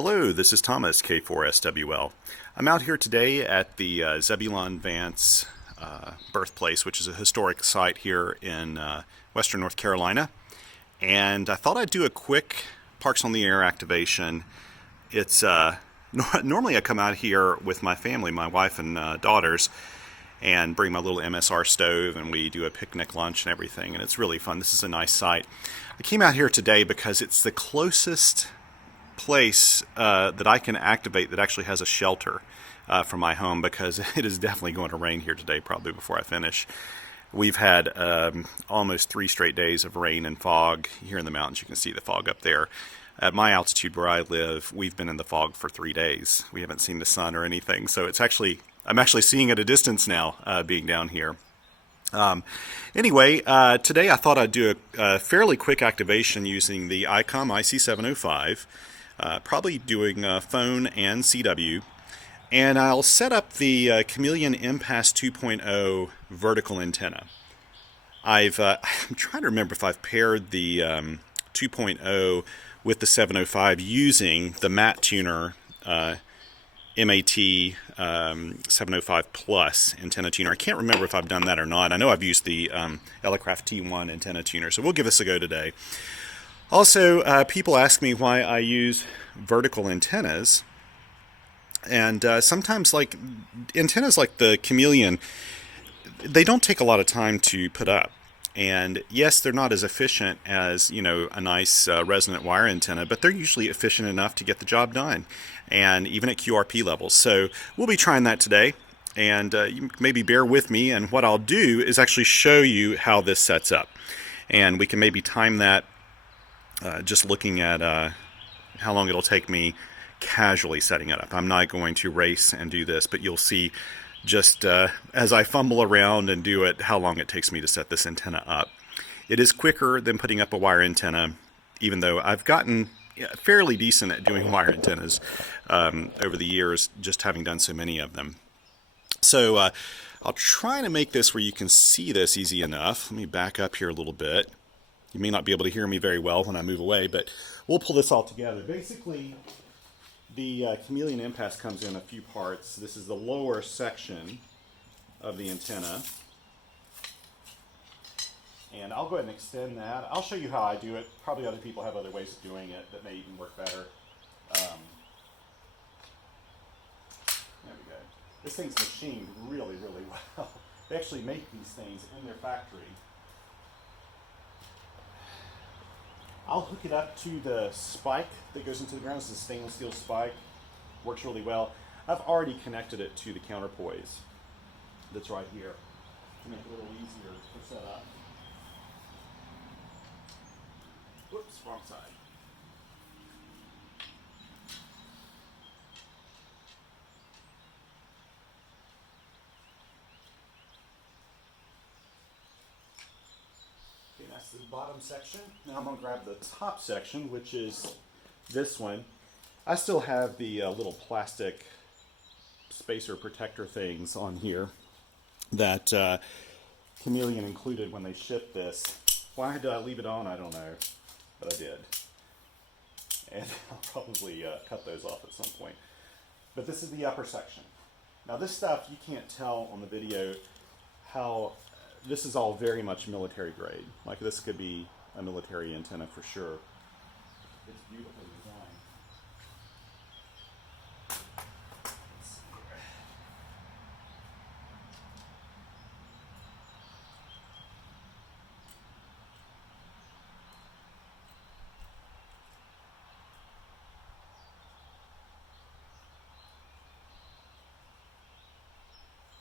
Hello, this is Thomas, K4SWL. I'm out here today at the Zebulon Vance birthplace, which is a historic site here in western North Carolina. And I thought I'd do a quick Parks on the Air activation. It's normally I come out here with my family, my wife and daughters, and bring my little MSR stove, and we do a picnic lunch and everything, and it's really fun. This is a nice site. I came out here today because it's the closest place that I can activate that actually has a shelter from my home, because it is definitely going to rain here today, probably before I finish. We've had almost 3 straight days of rain and fog here in the mountains. You can see the fog up there. At my altitude where I live, we've been in the fog for 3 days. We haven't seen the sun or anything, so I'm actually seeing at a distance now, being down here. Anyway, today I thought I'd do a fairly quick activation using the Icom IC-705, probably doing phone and CW, and I'll set up the Chameleon MPAS 2.0 vertical antenna. I'm trying to remember if I've paired the 2.0 with the 705 using the Matte Tuner MAT 705 Plus antenna tuner. I can't remember if I've done that or not. I know I've used the Elecraft T1 antenna tuner, so we'll give this a go today. Also, people ask me why I use vertical antennas, and sometimes antennas like the Chameleon, they don't take a lot of time to put up. And yes, they're not as efficient as, a nice resonant wire antenna, but they're usually efficient enough to get the job done, and even at QRP levels. So we'll be trying that today, and you maybe bear with me, and what I'll do is actually show you how this sets up. And we can maybe time that just looking at how long it'll take me casually setting it up. I'm not going to race and do this, but you'll see just as I fumble around and do it, how long it takes me to set this antenna up. It is quicker than putting up a wire antenna, even though I've gotten fairly decent at doing wire antennas over the years, just having done so many of them. So I'll try to make this where you can see this easy enough. Let me back up here a little bit. You may not be able to hear me very well when I move away, but we'll pull this all together. Basically, the Chameleon MPAS comes in a few parts. This is the lower section of the antenna. And I'll go ahead and extend that. I'll show you how I do it. Probably other people have other ways of doing it that may even work better. There we go. This thing's machined really, really well. They actually make these things in their factory. I'll hook it up to the spike that goes into the ground. It's a stainless steel spike. Works really well. I've already connected it to the counterpoise that's right here to make it a little easier to set up. Whoops, wrong side. That's the bottom section. Now I'm going to grab the top section, which is this one. I still have the little plastic spacer protector things on here that Chameleon included when they shipped this. Why did I leave it on? I don't know, but I did. And I'll probably cut those off at some point. But this is the upper section. Now this stuff, you can't tell on the video how this is all very much military grade. Like, this could be a military antenna for sure. It's beautifully designed. Let's see here.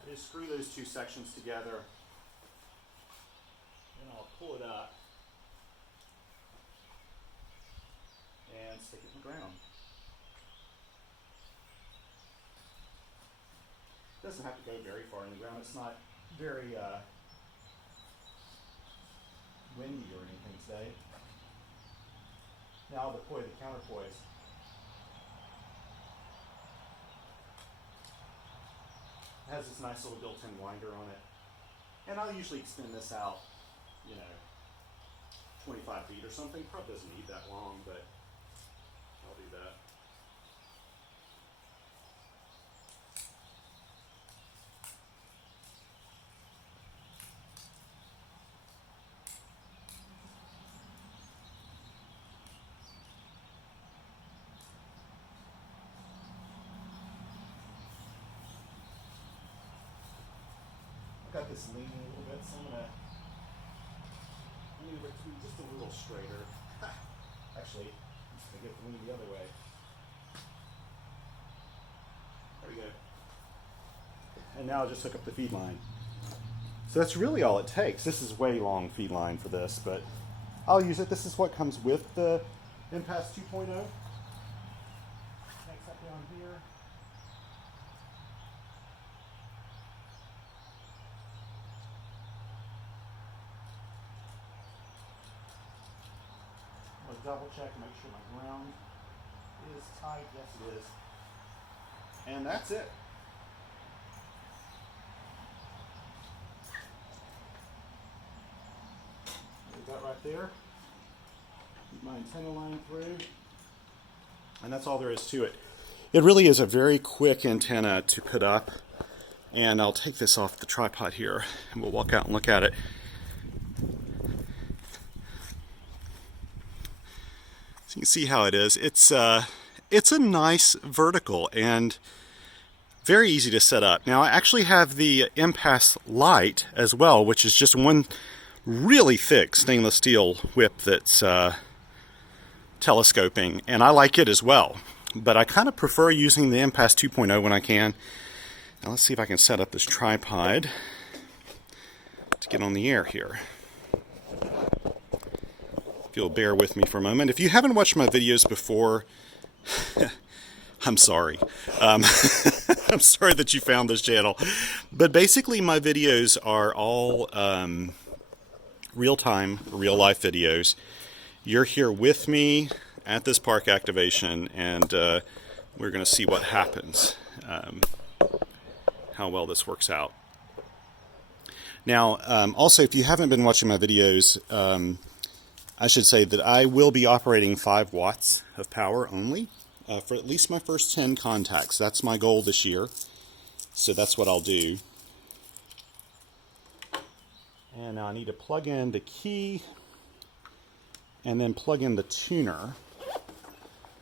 I just screw those two sections together. Then I'll pull it up and stick it in the ground. It doesn't have to go very far in the ground. It's not very windy or anything today. Now I'll deploy the counterpoise. It has this nice little built-in winder on it. And I'll usually extend this out, 25 feet or something. Probably doesn't need that long, but I'll do that. got this leaning a little bit, so I'm going to move it to just a little straighter. Actually, I'm just going to get the lean the other way. There we go. And now I'll just hook up the feed line. So that's really all it takes. This is way long feed line for this, but I'll use it. This is what comes with the MPAS 2.0. Next up down here. I'm going to double check and make sure my ground is tight. Yes, it is. And that's it. That right there. Keep my antenna line through. And that's all there is to it. It really is a very quick antenna to put up. And I'll take this off the tripod here and we'll walk out and look at it. So you can see how it is. It's a nice vertical and very easy to set up. Now I actually have the MPAS light as well, which is just one really thick stainless steel whip that's telescoping, and I like it as well, but I kind of prefer using the MPAS 2.0 when I can. Now let's see if I can set up this tripod to get on the air here. If you'll bear with me for a moment. If you haven't watched my videos before, I'm sorry. I'm sorry that you found this channel, but basically my videos are all real-time, real-life videos. You're here with me at this park activation, and we're going to see what happens, how well this works out. Now, also, if you haven't been watching my videos, I should say that I will be operating 5 watts of power only for at least my first 10 contacts. That's my goal this year, so that's what I'll do. And now I need to plug in the key and then plug in the tuner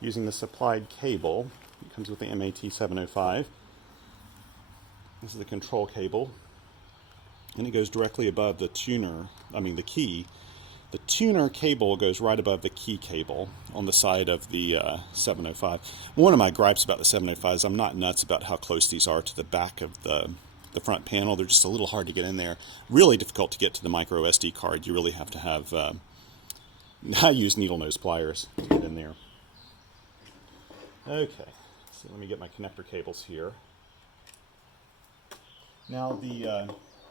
using the supplied cable. It comes with the MAT-705. This is the control cable. And it goes directly above the tuner, the key. The tuner cable goes right above the key cable on the side of the 705. One of my gripes about the 705 is I'm not nuts about how close these are to the back of the front panel. They're just a little hard to get in there. Really difficult to get to the micro SD card. You really have to have, I use needle nose pliers to get in there. Okay, so let me get my connector cables here. Now the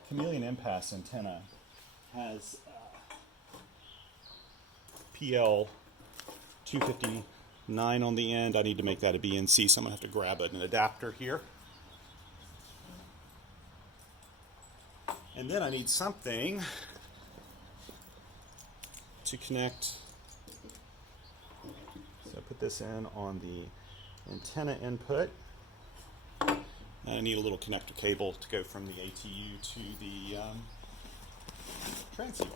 Chameleon MPAS antenna has PL 259 on the end. I need to make that a BNC, so I'm going to have to grab an adapter here. And then I need something to connect. So I put this in on the antenna input. And I need a little connector cable to go from the ATU to the transceiver.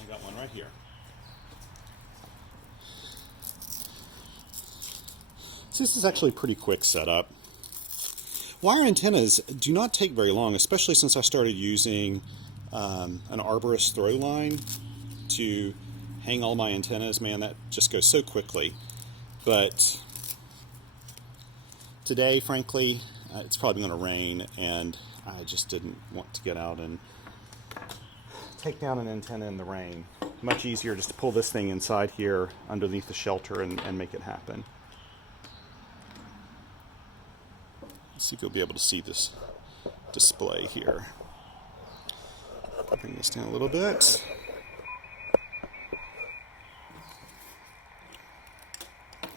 I got one right here. So this is actually a pretty quick setup. Wire antennas do not take very long, especially since I started using an arborist throw line to hang all my antennas. Man, that just goes so quickly. But today, frankly, it's probably going to rain, and I just didn't want to get out and take down an antenna in the rain. Much easier just to pull this thing inside here underneath the shelter and make it happen. Let's see if you'll be able to see this display here. Bring this down a little bit.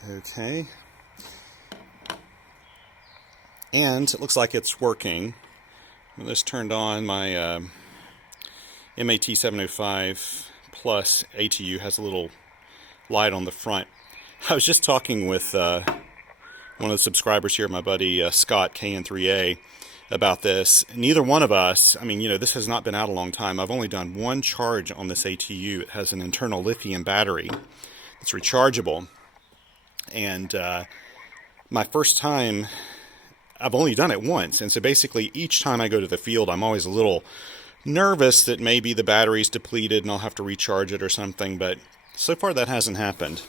Okay. And it looks like it's working. When this turned on, my MAT-705 Plus ATU has a little light on the front. I was just talking with one of the subscribers here, my buddy Scott, KN3A, about this. Neither one of us, this has not been out a long time. I've only done one charge on this ATU. It has an internal lithium battery. It's rechargeable. And my first time I've only done it once, and so basically each time I go to the field, I'm always a little nervous that maybe the battery's depleted and I'll have to recharge it or something, but so far that hasn't happened.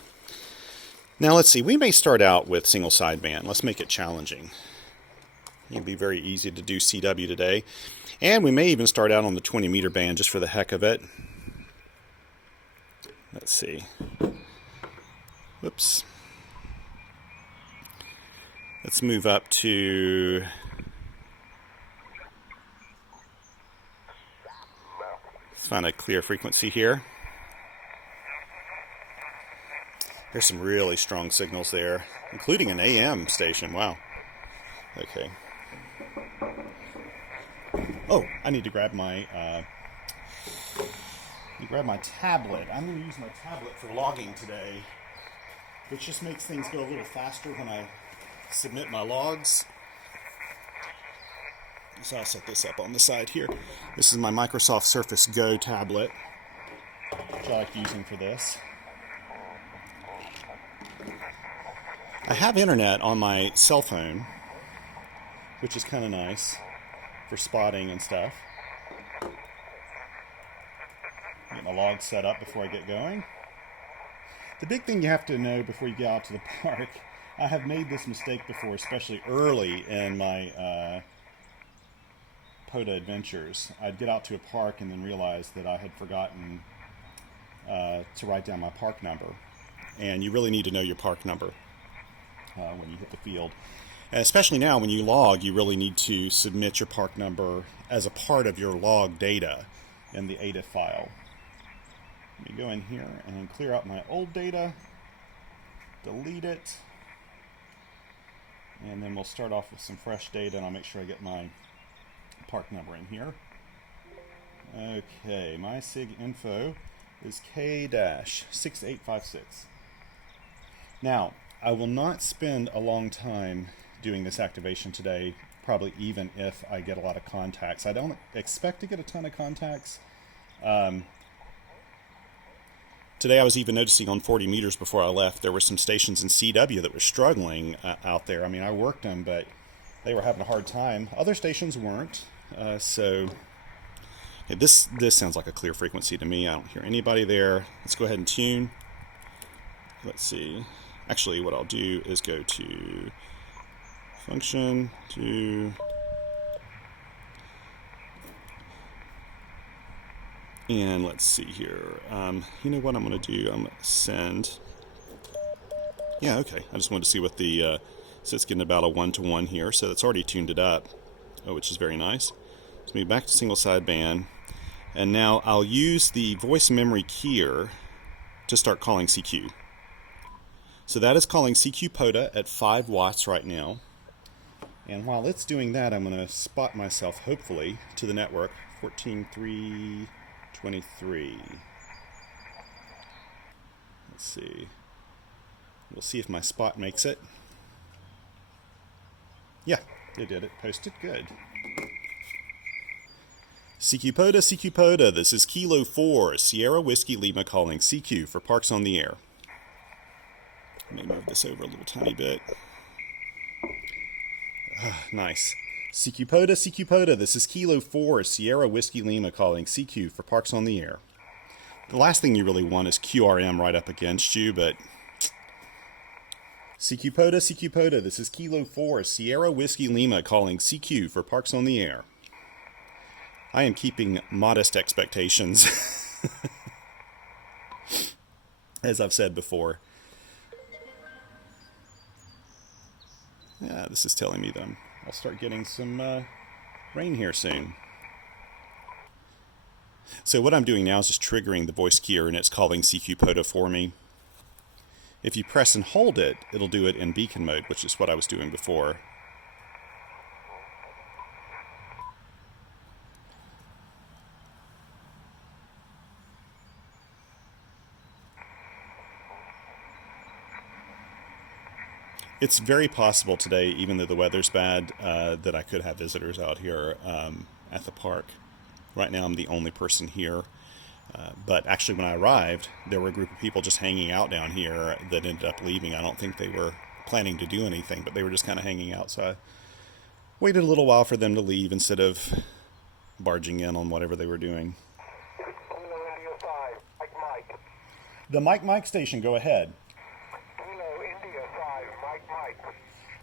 Now let's see, we may start out with single sideband. Let's make it challenging. It'll be very easy to do CW today. And we may even start out on the 20 meter band just for the heck of it. Let's see. Whoops. Let's move up to find a clear frequency here. There's some really strong signals there, including an AM station. Wow. Okay. Oh, I need to grab my tablet. I'm going to use my tablet for logging today, which just makes things go a little faster when I submit my logs. So I'll set this up on the side here. This is my Microsoft Surface Go tablet, which I like using for this. I have internet on my cell phone, which is kind of nice for spotting and stuff. Get my logs set up before I get going. The big thing you have to know before you get out to the park, I have made this mistake before, especially early in my POTA adventures. I'd get out to a park and then realize that I had forgotten to write down my park number. And you really need to know your park number when you hit the field. And especially now when you log, you really need to submit your park number as a part of your log data in the ADIF file. Let me go in here and clear out my old data, delete it, and then we'll start off with some fresh data, and I'll make sure I get my park number in here. Okay, my SIG info is K-6856. Now, I will not spend a long time doing this activation today, probably even if I get a lot of contacts. I don't expect to get a ton of contacts. Today I was even noticing on 40 meters before I left, there were some stations in CW that were struggling out there. I mean, I worked them, but they were having a hard time. Other stations weren't. So yeah, this sounds like a clear frequency to me. I don't hear anybody there. Let's go ahead and tune. Let's see. Actually, what I'll do is go to function, to and let's see here. You know what I'm going to do? I'm going to send. Yeah, okay. I just wanted to see what the so it's getting about a 1-to-1 here, so it's already tuned it up, which is very nice. Let's move back to single sideband, and now I'll use the voice memory keyer to start calling CQ. So that is calling CQ POTA at 5 watts right now. And while it's doing that, I'm going to spot myself, hopefully, to the network, 14.323. Let's see. We'll see if my spot makes it. Yeah, it did. It posted good. CQ POTA, this is Kilo 4, Sierra Whiskey Lima calling CQ for Parks on the Air. Let me move this over a little tiny bit. Nice. CQ POTA, this is Kilo 4, Sierra Whiskey Lima calling CQ for Parks on the Air. The last thing you really want is QRM right up against you, but CQ POTA, this is Kilo 4, Sierra Whiskey Lima calling CQ for Parks on the Air. I am keeping modest expectations, as I've said before. Yeah, this is telling me that I'll start getting some rain here soon. So what I'm doing now is just triggering the voice keyer, and it's calling CQ POTA for me. If you press and hold it, it'll do it in beacon mode, which is what I was doing before. It's very possible today, even though the weather's bad, that I could have visitors out here at the park. Right now I'm the only person here. But actually when I arrived, there were a group of people just hanging out down here that ended up leaving. I don't think they were planning to do anything, but they were just kind of hanging out. So Waited a little while for them to leave instead of barging in on whatever they were doing. Kilo India 5, Mike Mike. The Mike station, go ahead. Kilo India 5, Mike Mike.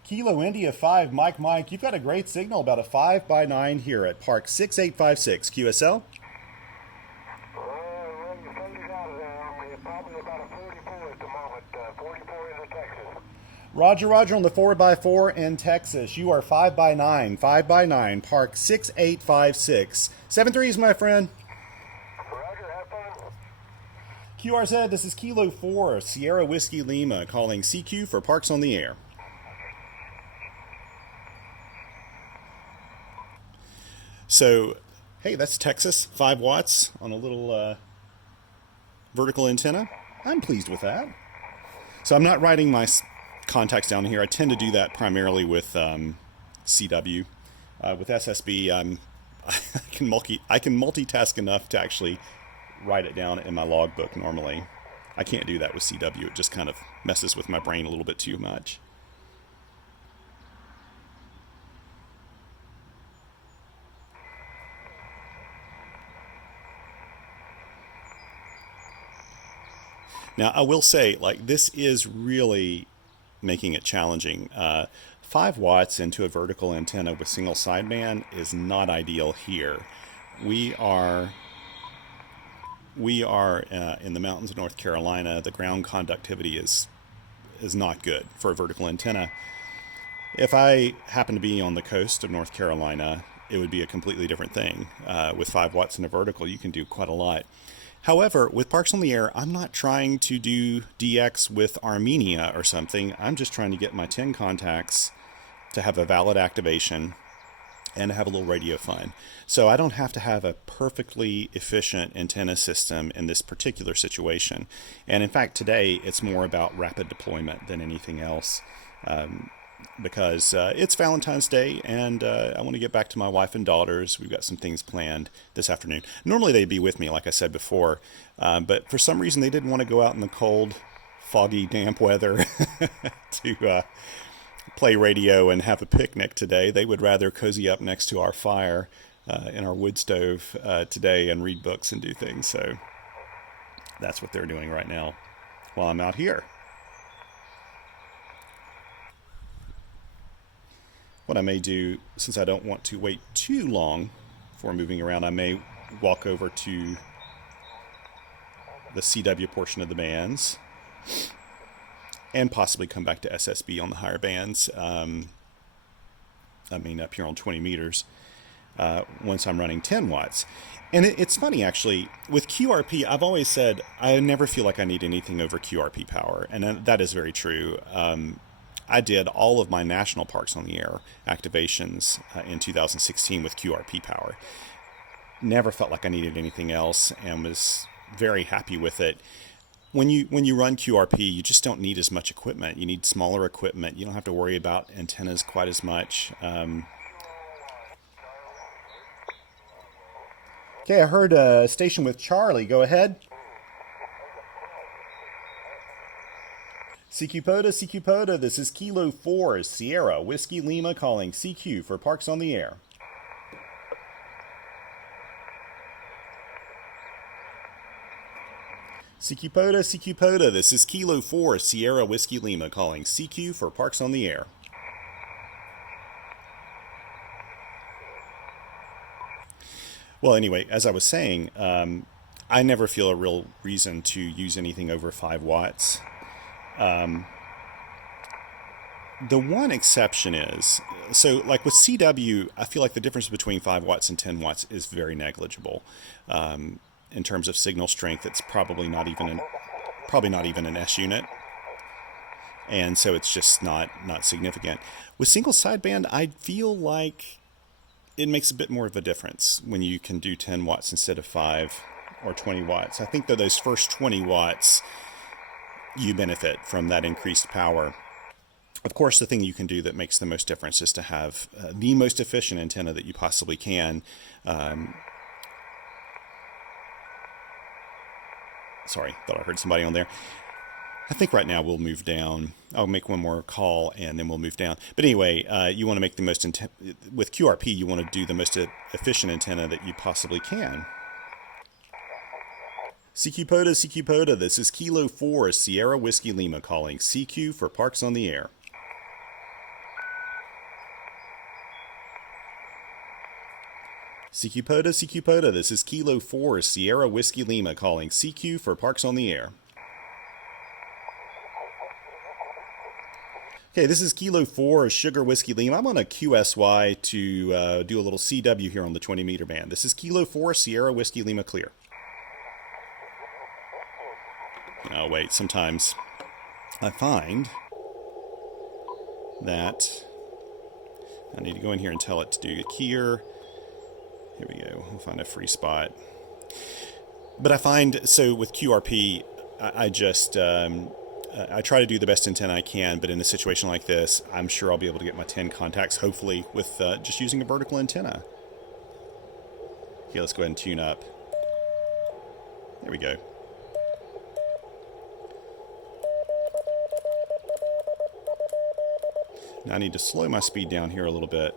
Kilo India 5, Mike, you've got a great signal, about a 5x9 here at Park 6856, QSL. Well, you faded out of there on me. Probably about a 44 at the moment. 44 into Texas. Roger on the 4x4 in Texas. You are 5x9, Park 6856. 7-3s, my friend. Roger, have fun. QRZ, this is Kilo 4, Sierra Whiskey Lima, calling CQ for Parks on the Air. So, hey, that's Texas, 5 watts on a little vertical antenna. I'm pleased with that. So I'm not writing my contacts down here. I tend to do that primarily with CW. With SSB, I can multitask enough to actually write it down in my logbook normally. I can't do that with CW. It just kind of messes with my brain a little bit too much. Now, I will say, like, this is really making it challenging. 5 watts into a vertical antenna with single sideband is not ideal here. We are in the mountains of North Carolina. The ground conductivity is not good for a vertical antenna. If I happen to be on the coast of North Carolina, it would be a completely different thing. With 5 watts in a vertical, you can do quite a lot. However, with Parks on the Air, I'm not trying to do DX with Armenia or something. I'm just trying to get my 10 contacts to have a valid activation and to have a little radio fun. So I don't have to have a perfectly efficient antenna system in this particular situation. And in fact, today it's more about rapid deployment than anything else. Because it's Valentine's Day, and I want to get back to my wife and daughters. We've got some things planned this afternoon. Normally they'd be with me, like I said before, but for some reason they didn't want to go out in the cold, foggy, damp weather to play radio and have a picnic today. They would rather cozy up next to our fire in our wood stove today and read books and do things. So that's what they're doing right now while I'm out here. What I may do, since I don't want to wait too long for moving around, I may walk over to the CW portion of the bands and possibly come back to SSB on the higher bands. Up here on 20 meters once I'm running 10 watts. And it's funny, actually, with QRP, I've always said I never feel like I need anything over QRP power, and that is very true. I did all of my national Parks on the Air activations in 2016 with QRP power. Never felt like I needed anything else and was very happy with it. When you run QRP, you just don't need as much equipment. You need smaller equipment. You don't have to worry about antennas quite as much. Okay, I heard a station with Charlie. Go ahead. CQ POTA, this is Kilo 4, Sierra Whiskey Lima calling CQ for Parks on the Air. CQ POTA, this is Kilo 4, Sierra Whiskey Lima calling CQ for Parks on the Air. Well, anyway, as I was saying, I never feel a real reason to use anything over 5 watts. The one exception is, so like with CW, I feel like the difference between 5 watts and 10 watts is very negligible. In terms of signal strength, it's probably not even an S unit. And so it's just not significant. With single sideband, I feel like it makes a bit more of a difference when you can do 10 watts instead of 5 or 20 watts. I think that those first 20 watts, you benefit from that increased power. Of course, the thing you can do that makes the most difference is to have the most efficient antenna that you possibly can. Sorry, thought I heard somebody on there. I think right now we'll move down. I'll make one more call and then we'll move down. But anyway, you want to make the most with QRP. You want to do the most efficient antenna that you possibly can. CQ POTA, this is Kilo 4 Sierra Whiskey Lima calling CQ for Parks on the Air. CQ POTA, this is Kilo 4 Sierra Whiskey Lima calling CQ for Parks on the Air. Okay, this is Kilo 4 Sugar Whiskey Lima. I'm on a QSY to do a little CW here on the 20 meter band. This is Kilo 4 Sierra Whiskey Lima clear. Oh wait, sometimes I find that I need to go in here and tell it to do a keyer. Here we go. We'll find a free spot. But I find, so with QRP, I just, I try to do the best antenna I can, but in a situation like this, I'm sure I'll be able to get my 10 contacts, hopefully, with just using a vertical antenna. Okay, let's go ahead and tune up. There we go. Now I need to slow my speed down here a little bit.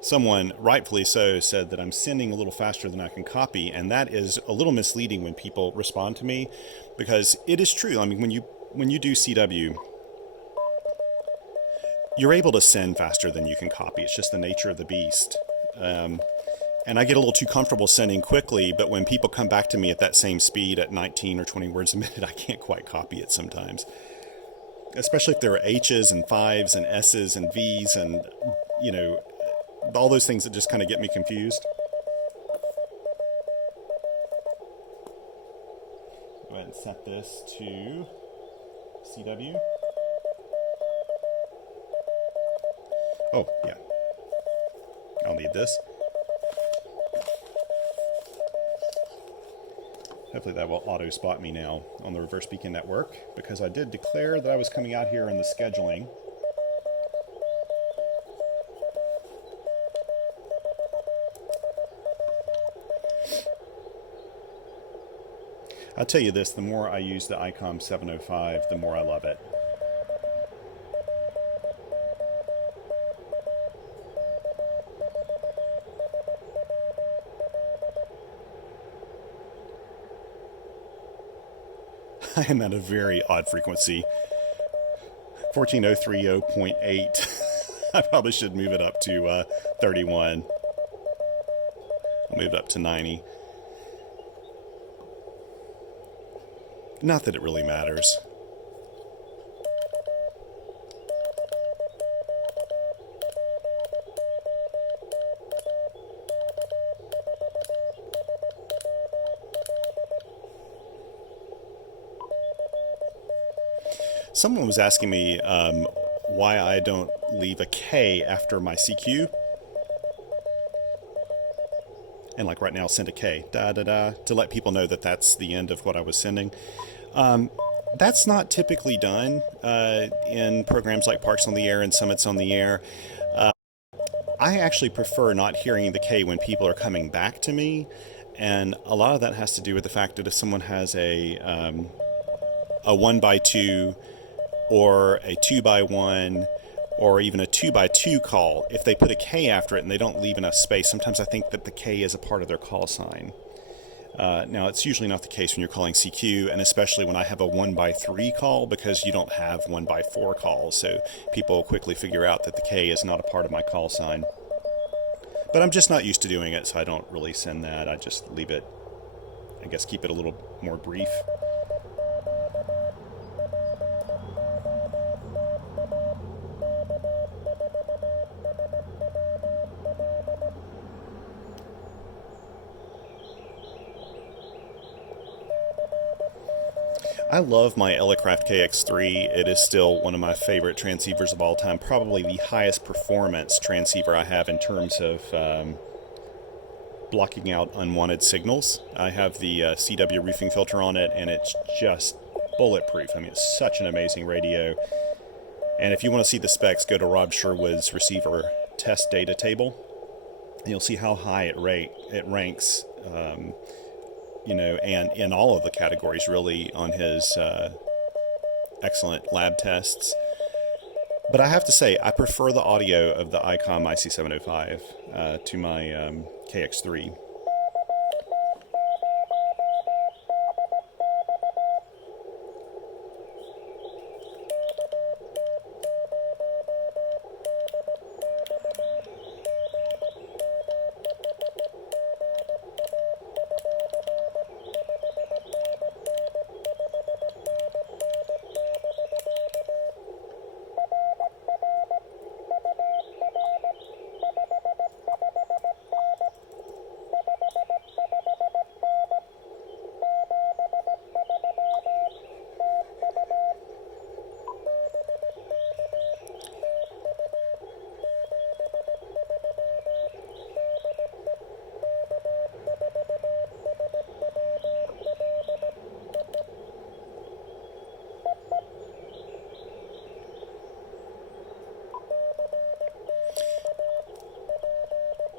Someone, rightfully so, said that I'm sending a little faster than I can copy, and that is a little misleading when people respond to me, because it is true. I mean, when you do CW, you're able to send faster than you can copy. It's just the nature of the beast. And I get a little too comfortable sending quickly, but when people come back to me at that same speed at 19 or 20 words a minute, I can't quite copy it sometimes. Especially if there are H's and 5s and S's and V's and, you know, all those things that just kind of get me confused. Go ahead and set this to CW. Oh, yeah. I'll need this. Hopefully that will auto spot me now on the reverse beacon network, because I did declare that I was coming out here in the scheduling. I'll tell you this, the more I use the Icom 705, the more I love it. I am at a very odd frequency. 14030.8. I probably should move it up to 31. I'll move it up to 90. Not that it really matters. Someone was asking me why I don't leave a K after my CQ. And like right now, I'll send a K, to let people know that that's the end of what I was sending. That's not typically done in programs like Parks on the Air and Summits on the Air. I actually prefer not hearing the K when people are coming back to me. And a lot of that has to do with the fact that if someone has a 1x2 or a 2x1 or even a 2x2 call, if they put a K after it and they don't leave enough space, sometimes I think that the K is a part of their call sign. Now, it's usually not the case when you're calling CQ, and especially when I have a 1x3 call, because you don't have 1x4 calls, so people will quickly figure out that the K is not a part of my call sign. But I'm just not used to doing it, so I don't really send that. I just leave it, I guess, keep it a little more brief. I love my Elecraft KX3. It is still one of my favorite transceivers of all time, probably the highest performance transceiver I have in terms of blocking out unwanted signals. I have the CW roofing filter on it, and it's just bulletproof. I mean, it's such an amazing radio. And if you want to see the specs, go to Rob Sherwood's receiver test data table, and you'll see how high it ranks. you know, and in all of the categories really on his excellent lab tests. But I have to say, I prefer the audio of the Icom IC-705 to my KX3.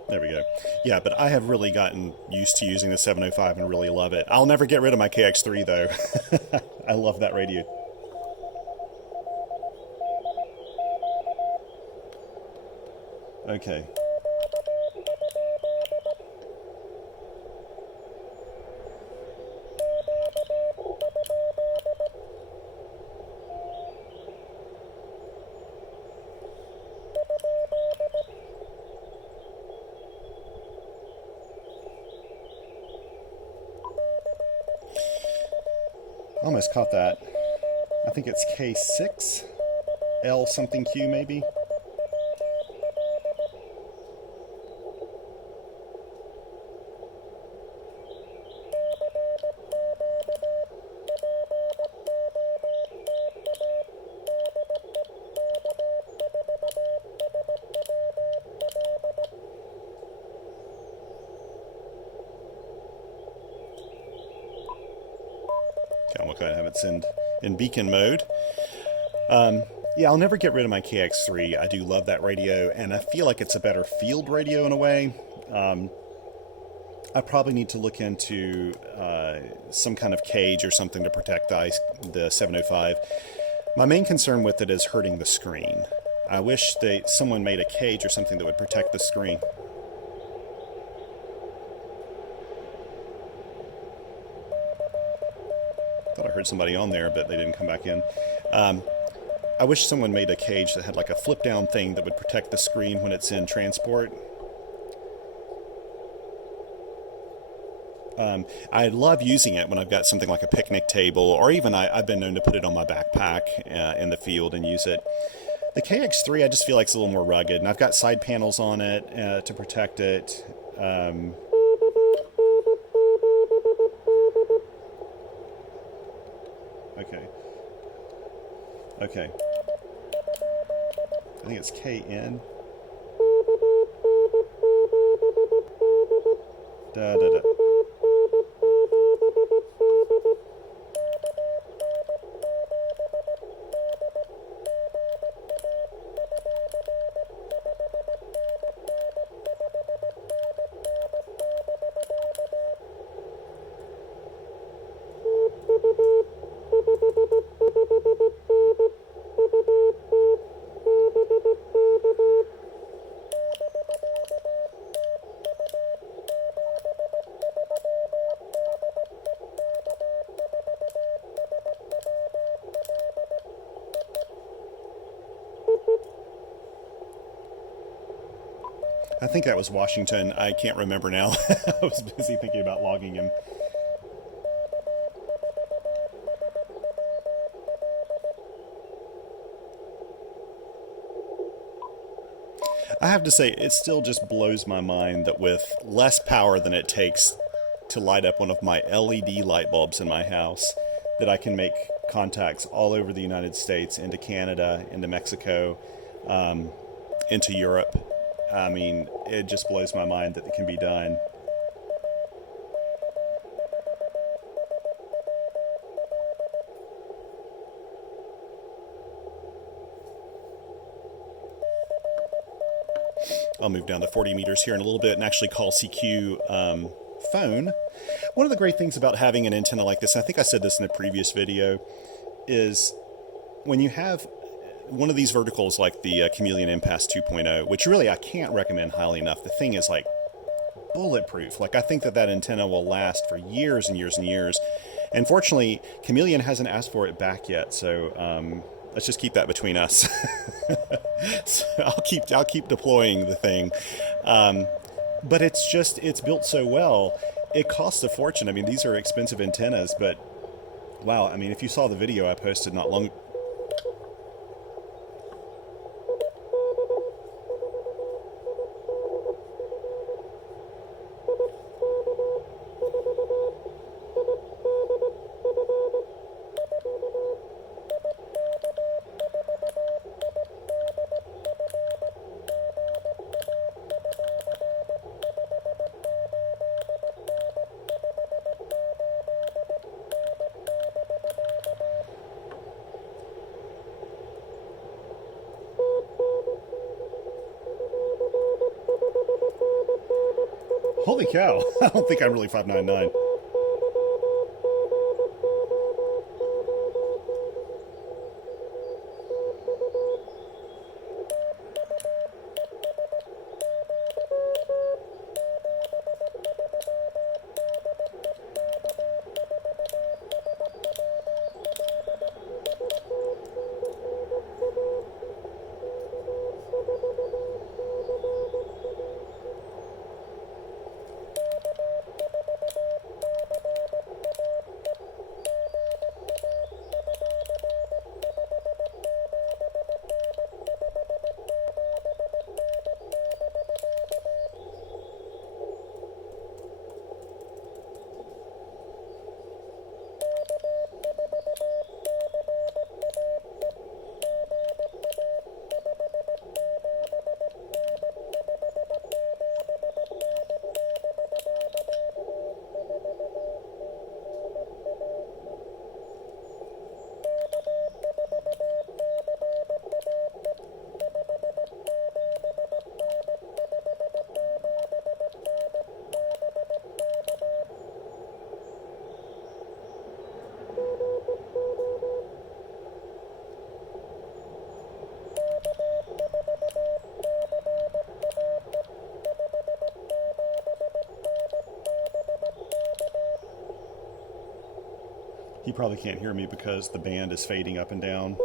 There we go. Yeah, but I have really gotten used to using the 705 and really love it. I'll never get rid of my KX3 though. I love that radio. Okay. Almost caught that. I think it's K6, L something Q maybe. Okay, we'll go ahead and have it in beacon mode. Yeah, I'll never get rid of my KX3. I do love that radio, and I feel like it's a better field radio in a way. I probably need to look into some kind of cage or something to protect the 705. My main concern with it is hurting the screen. I wish someone made a cage or something that would protect the screen. Thought I heard somebody on there, but they didn't come back in. I wish someone made a cage that had like a flip down thing that would protect the screen when it's in transport. I love using it when I've got something like a picnic table, or even I've been known to put it on my backpack in the field and use it. The KX3 I just feel like it's a little more rugged, and I've got side panels on it to protect it. Okay. I think it's KN. Da da da. I think that was Washington. I can't remember now. I was busy thinking about logging him. I have to say, it still just blows my mind that with less power than it takes to light up one of my LED light bulbs in my house, that I can make contacts all over the United States, into Canada, into Mexico, into Europe. I mean, it just blows my mind that it can be done. I'll move down to 40 meters here in a little bit and actually call CQ phone. One of the great things about having an antenna like this, and I think I said this in a previous video, is when you have one of these verticals like the Chameleon IMPAS 2.0, which really I can't recommend highly enough. The thing is like bulletproof. Like I think that antenna will last for years and years and years. And fortunately, Chameleon hasn't asked for it back yet, so let's just keep that between us. So I'll keep deploying the thing, but it's built so well. It costs a fortune. I mean, these are expensive antennas, but wow. I mean, if you saw the video I posted not long. Holy cow, I don't think I'm really 599. He probably can't hear me because the band is fading up and down.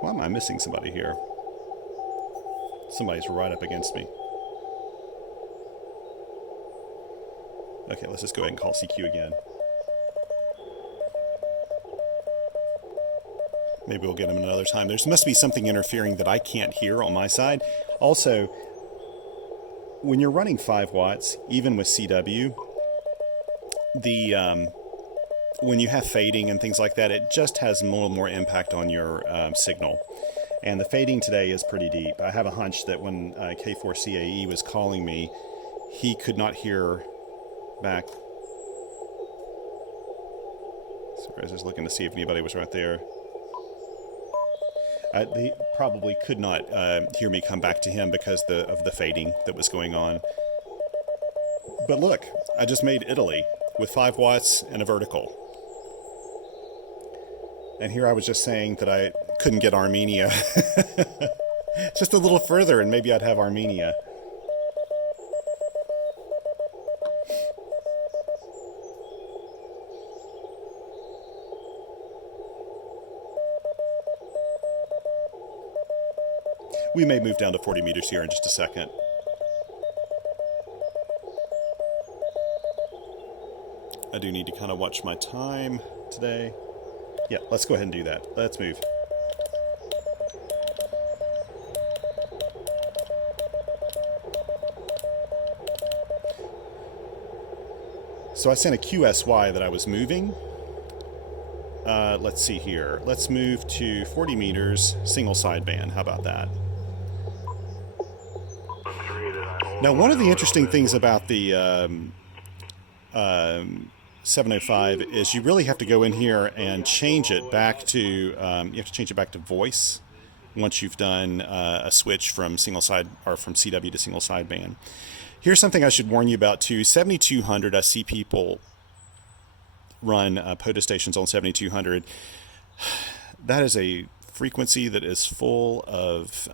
Why am I missing somebody here? Somebody's right up against me. Okay, let's just go ahead and call CQ again. Maybe we'll get him another time. There must be something interfering that I can't hear on my side. Also, when you're running 5 watts, even with CW, when you have fading and things like that, it just has more impact on your signal. And the fading today is pretty deep. I have a hunch that when K4CAE was calling me, he could not hear back. Sorry, I was just looking to see if anybody was right there. They probably could not hear me come back to him because of the fading that was going on. But look, I just made Italy with 5 watts and a vertical. And here I was just saying that I couldn't get Armenia. Just a little further and maybe I'd have Armenia. We may move down to 40 meters here in just a second. I do need to kind of watch my time today. Yeah, let's go ahead and do that. Let's move. So I sent a QSY that I was moving. Let's see here. Let's move to 40 meters, single sideband. How about that? Now, one of the interesting things about the 705 is you really have to go in here and change it back to, you have to change it back to voice once you've done a switch from single side or from CW to single sideband. Here's something I should warn you about too. 7200, I see people run POTA stations on 7200. That is a frequency that is full of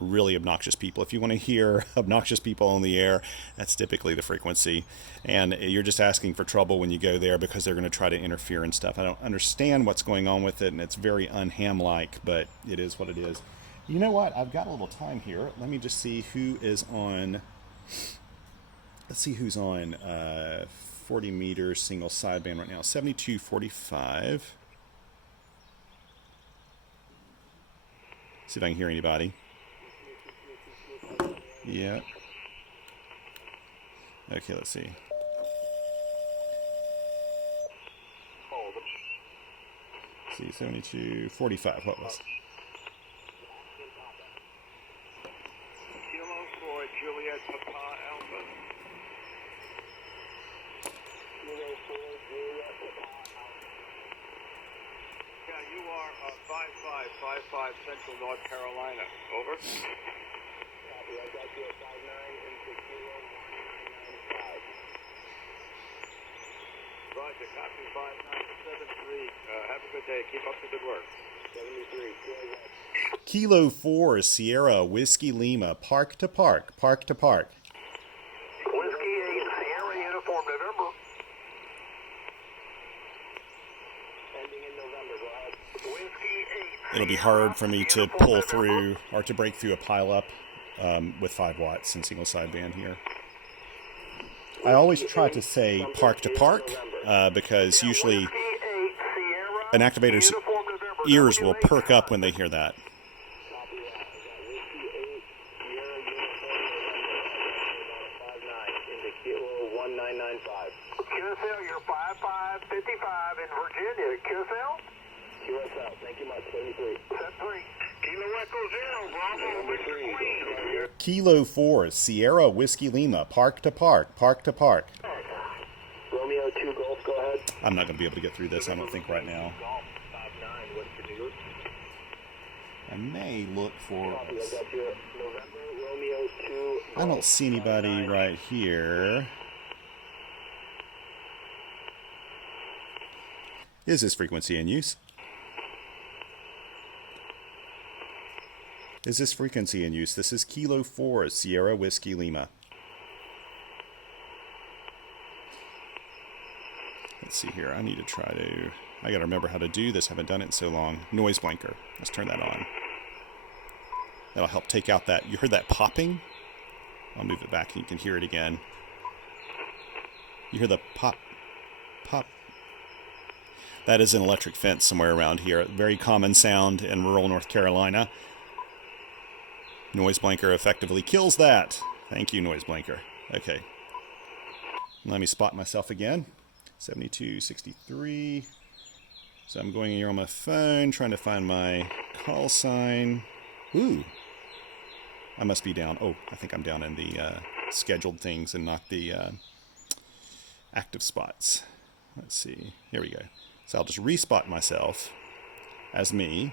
really obnoxious people. If you want to hear obnoxious people on the air, that's typically the frequency. And you're just asking for trouble when you go there because they're going to try to interfere and stuff. I don't understand what's going on with it, and it's very un-ham-like, but it is what it is. You know what? I've got a little time here. Let me just see who is on. Let's see who's on 40 meters single sideband right now. 7245. See if I can hear anybody. Yeah. Okay, let's see. Let's see, 7245. What was? Kilo for Juliet Papa Alpha. Kilo for Juliet Papa Alpha. Yeah, you are 5555 Central North Carolina. Over. Copy, I got you at 59 into Kilo 1995. Roger, copy 5973. Have a good day. Keep up the good work. 73. Kilo 4, Sierra, Whiskey Lima, park to park, park to park. Whiskey 8, Sierra Uniform, November. Ending in November, go ahead. Whiskey 8. It'll be hard for me to pull through or to break through a pileup with 5 watts in single sideband here. I always try to say park to park because usually an activator's ears will perk up when they hear that. QSL, you're 5555 in Virginia. QSL? QSL, thank you much. 73. 73. Kilo Echo 0, Bravo, Mr. Queen. Kilo 4, Sierra, Whiskey Lima, park to park, park to park. Romeo 2 Golf, go ahead. I'm not going to be able to get through this, I don't think, right now. Golf 59, what's the news? I may look for... Copy, I got you. November, Romeo 2 I don't see anybody right here. Is this frequency in use? Is this frequency in use? This is Kilo 4, Sierra Whiskey Lima. Let's see here. I need to try to... I gotta remember how to do this. I haven't done it in so long. Noise blinker. Let's turn that on. That'll help take out that... You heard that popping? I'll move it back and you can hear it again. You hear the pop, pop. That is an electric fence somewhere around here. Very common sound in rural North Carolina. Noise blinker effectively kills that. Thank you, noise blinker. Okay. Let me spot myself again. 7263. So I'm going here on my phone, trying to find my call sign. Ooh. I must be down. Oh, I think I'm down in the scheduled things and not the active spots. Let's see. Here we go. So I'll just respot myself as me.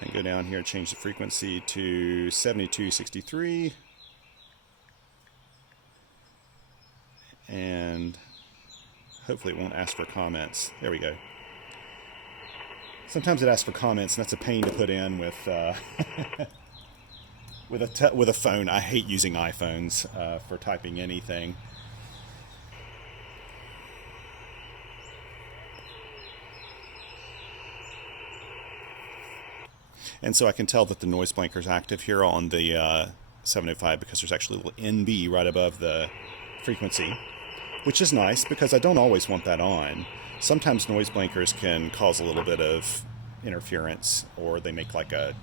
And go down here and change the frequency to 7263. And hopefully it won't ask for comments. There we go. Sometimes it asks for comments, and that's a pain to put in with with a phone. I hate using iPhones for typing anything. And so I can tell that the noise blinker is active here on the 705 because there's actually a little NB right above the frequency, which is nice because I don't always want that on. Sometimes noise blinkers can cause a little bit of interference, or they make like a,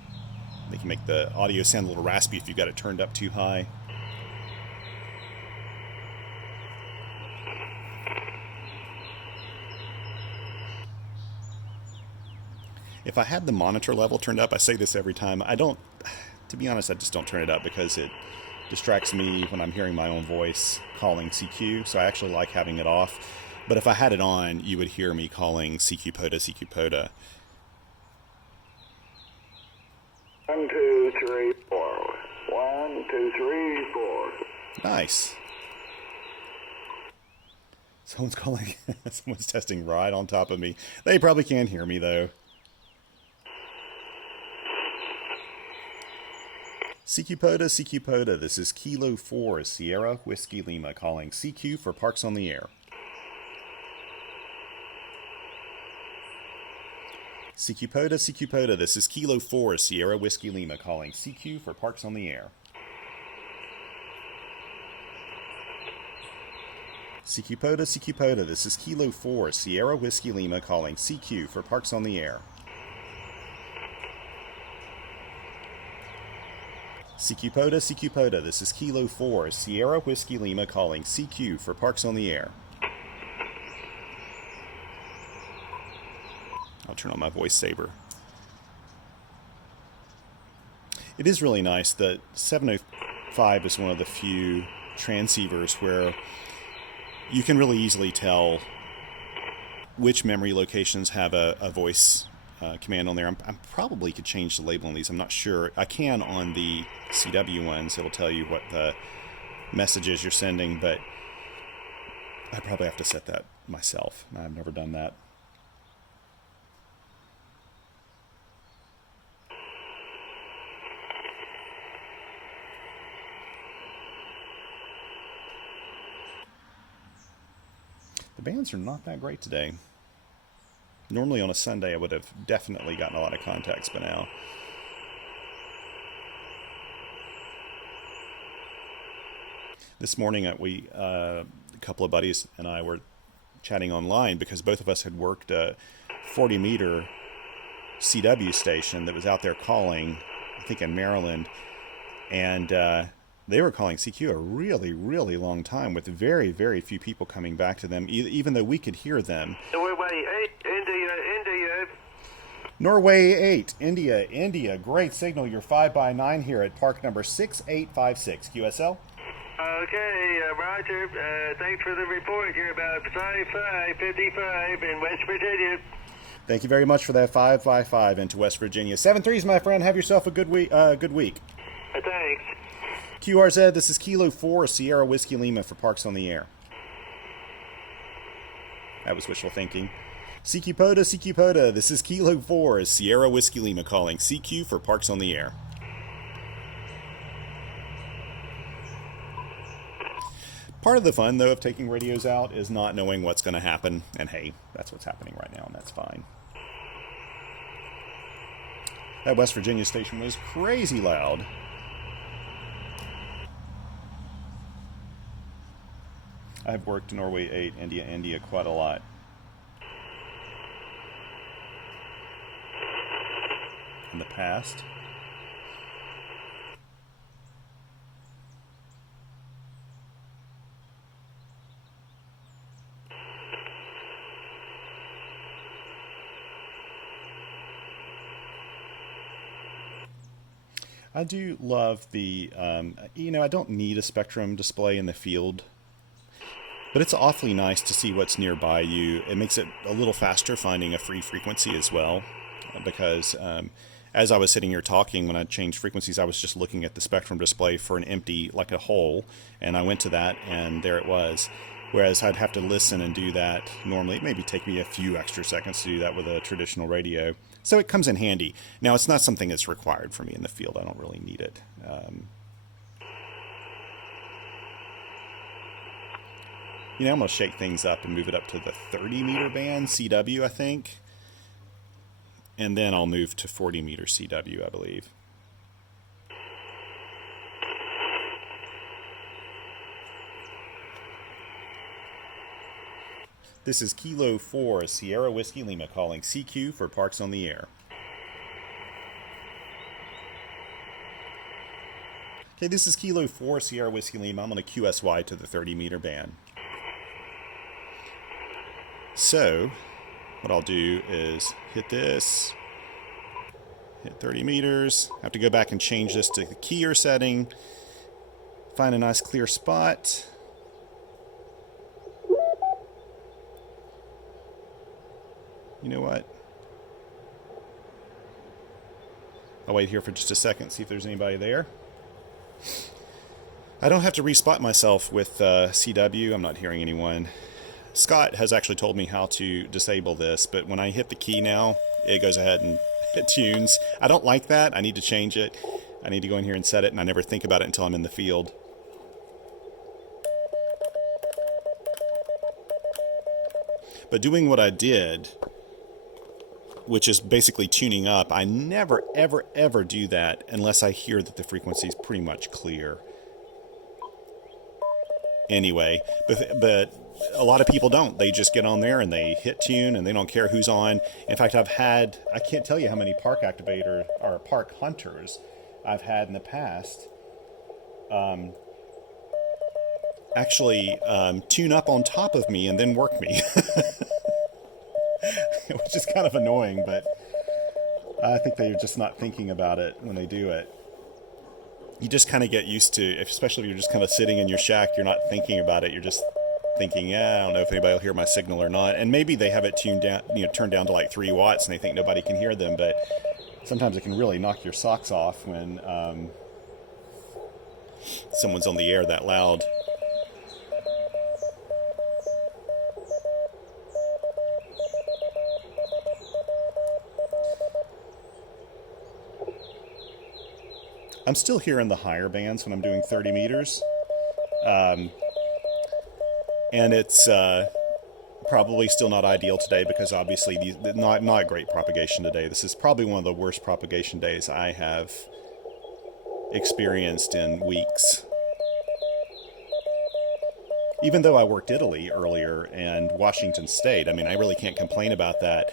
they can make the audio sound a little raspy if you've got it turned up too high. If I had the monitor level turned up, I say this every time, I don't, to be honest, I just don't turn it up because it distracts me when I'm hearing my own voice calling CQ, so I actually like having it off. But if I had it on, you would hear me calling CQ POTA, CQ POTA. 1, 2, 3, 4. 1, 2, 3, 4. Nice. Someone's calling, someone's testing right on top of me. They probably can't hear me though. CQ POTA, this is Kilo 4, Sierra Whiskey Lima, calling CQ for Parks on the Air. CQ POTA, this is Kilo 4, Sierra Whiskey Lima, calling CQ for Parks on the Air. CQ POTA, this is Kilo 4, Sierra Whiskey Lima, calling CQ for Parks on the Air. CQ POTA, this is Kilo 4, Sierra Whiskey Lima, calling CQ for Parks on the Air. I'll turn on my voice saver. It is really nice that 705 is one of the few transceivers where you can really easily tell which memory locations have a voice command on there. I probably could change the label on these. I'm not sure. I can on the CW ones. It'll tell you what the messages you're sending, but I probably have to set that myself. I've never done that. The bands are not that great today. Normally on a Sunday I would have definitely gotten a lot of contacts by now. This morning a couple of buddies and I were chatting online because both of us had worked a 40 meter CW station that was out there calling, I think in Maryland, and they were calling CQ a really, really long time with very, very few people coming back to them, even though we could hear them. Norway 8, India. Norway 8, India. Great signal. You're 5x9 here at park number 6856. QSL? Okay, Roger. Thanks for the report here about 5555 in West Virginia. Thank you very much for that 5x5 into West Virginia. 7-3s, my friend. Have yourself a good week. Thanks. QRZ, this is Kilo 4, Sierra Whiskey Lima for Parks on the Air. That was wishful thinking. CQ POTA, this is Kilo 4, Sierra Whiskey Lima, calling CQ for Parks on the Air. Part of the fun, though, of taking radios out is not knowing what's going to happen, and hey, that's what's happening right now, and that's fine. That West Virginia station was crazy loud. I've worked Norway 8, India quite a lot. In the past. I do love the, I don't need a spectrum display in the field, but it's awfully nice to see what's nearby you. It makes it a little faster finding a free frequency as well, because as I was sitting here talking, when I changed frequencies, I was just looking at the spectrum display for an empty, like a hole, and I went to that, and there it was. Whereas I'd have to listen and do that normally. It maybe take me a few extra seconds to do that with a traditional radio. So it comes in handy. Now, it's not something that's required for me in the field. I don't really need it. I'm going to shake things up and move it up to the 30-meter band, CW, I think. And then I'll move to 40-meter CW, I believe. This is Kilo 4, Sierra Whiskey Lima, calling CQ for Parks on the Air. Okay, this is Kilo 4, Sierra Whiskey Lima. I'm on a QSY to the 30-meter band. So what I'll do is hit this, hit 30 meters, have to go back and change this to the keyer setting, find a nice clear spot. You know what? I'll wait here for just a second, see if there's anybody there. I don't have to respot myself with CW. I'm not hearing anyone. Scott has actually told me how to disable this, but when I hit the key now, it goes ahead and it tunes. I don't like that. I need to change it. I need to go in here and set it, and I never think about it until I'm in the field. But doing what I did, which is basically tuning up, I never, ever, ever do that unless I hear that the frequency is pretty much clear. Anyway, but a lot of people don't. They just get on there and they hit tune and they don't care who's on. In fact, I can't tell you how many park activators or park hunters I've had in the past actually tune up on top of me and then work me. Which is kind of annoying, but I think they're just not thinking about it when they do it. You just kind of get used to, especially if you're just kind of sitting in your shack, you're not thinking about it. You're just thinking, yeah, I don't know if anybody will hear my signal or not. And maybe they have it tuned down, turned down to like 3 watts, and they think nobody can hear them. But sometimes it can really knock your socks off when someone's on the air that loud. I'm still hearing the higher bands when I'm doing 30 meters. And it's probably still not ideal today because obviously not great propagation today. This is probably one of the worst propagation days I have experienced in weeks. Even though I worked Italy earlier and Washington State, I mean, I really can't complain about that.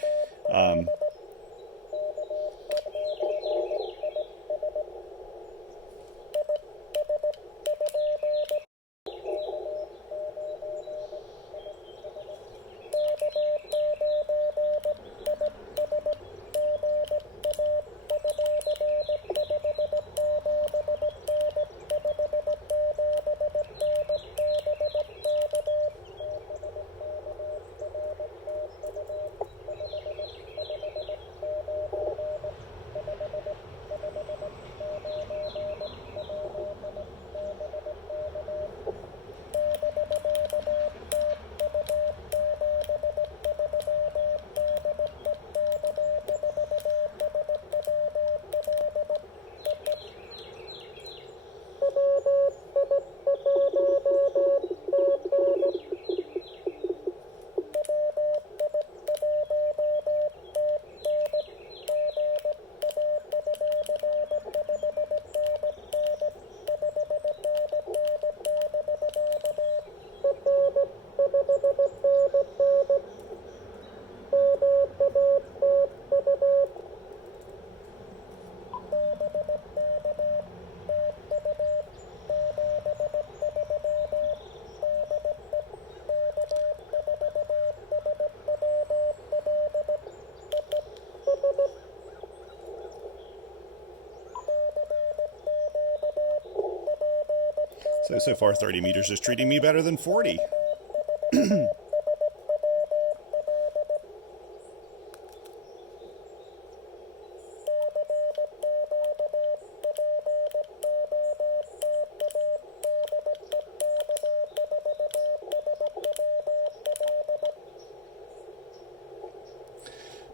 So far 30 meters is treating me better than 40.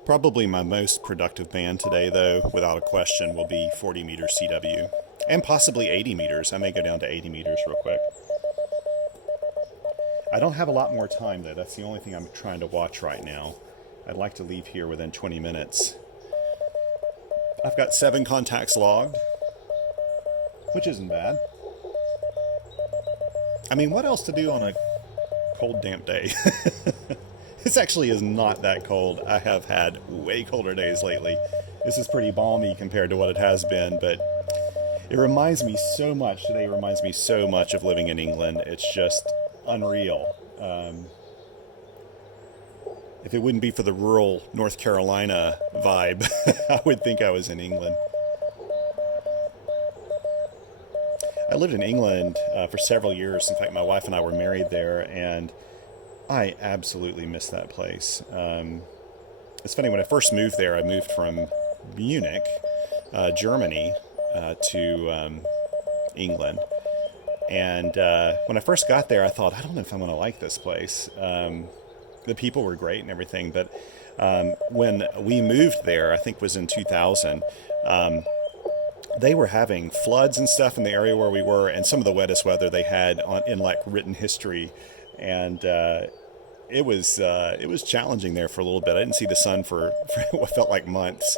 Probably my most productive band today, though, without a question, will be 40 meters CW. And possibly 80 meters. I may go down to 80 meters real quick. I don't have a lot more time, though. That's the only thing I'm trying to watch right now. I'd like to leave here within 20 minutes. I've got 7 contacts logged, which isn't bad. I mean, what else to do on a cold, damp day? This actually is not that cold. I have had way colder days lately. This is pretty balmy compared to what it has been, but it reminds me so much. Today reminds me so much of living in England. It's just unreal. If it wouldn't be for the rural North Carolina vibe, I would think I was in England. I lived in England for several years. In fact, my wife and I were married there, and I absolutely miss that place. It's funny, when I first moved there, I moved from Munich, Germany, to England. And when I first got there, I thought, I don't know if I'm going to like this place. The people were great and everything, but when we moved there, I think it was in 2000, they were having floods and stuff in the area where we were, and some of the wettest weather they had in like written history. And it was challenging there for a little bit. I didn't see the sun for what felt like months.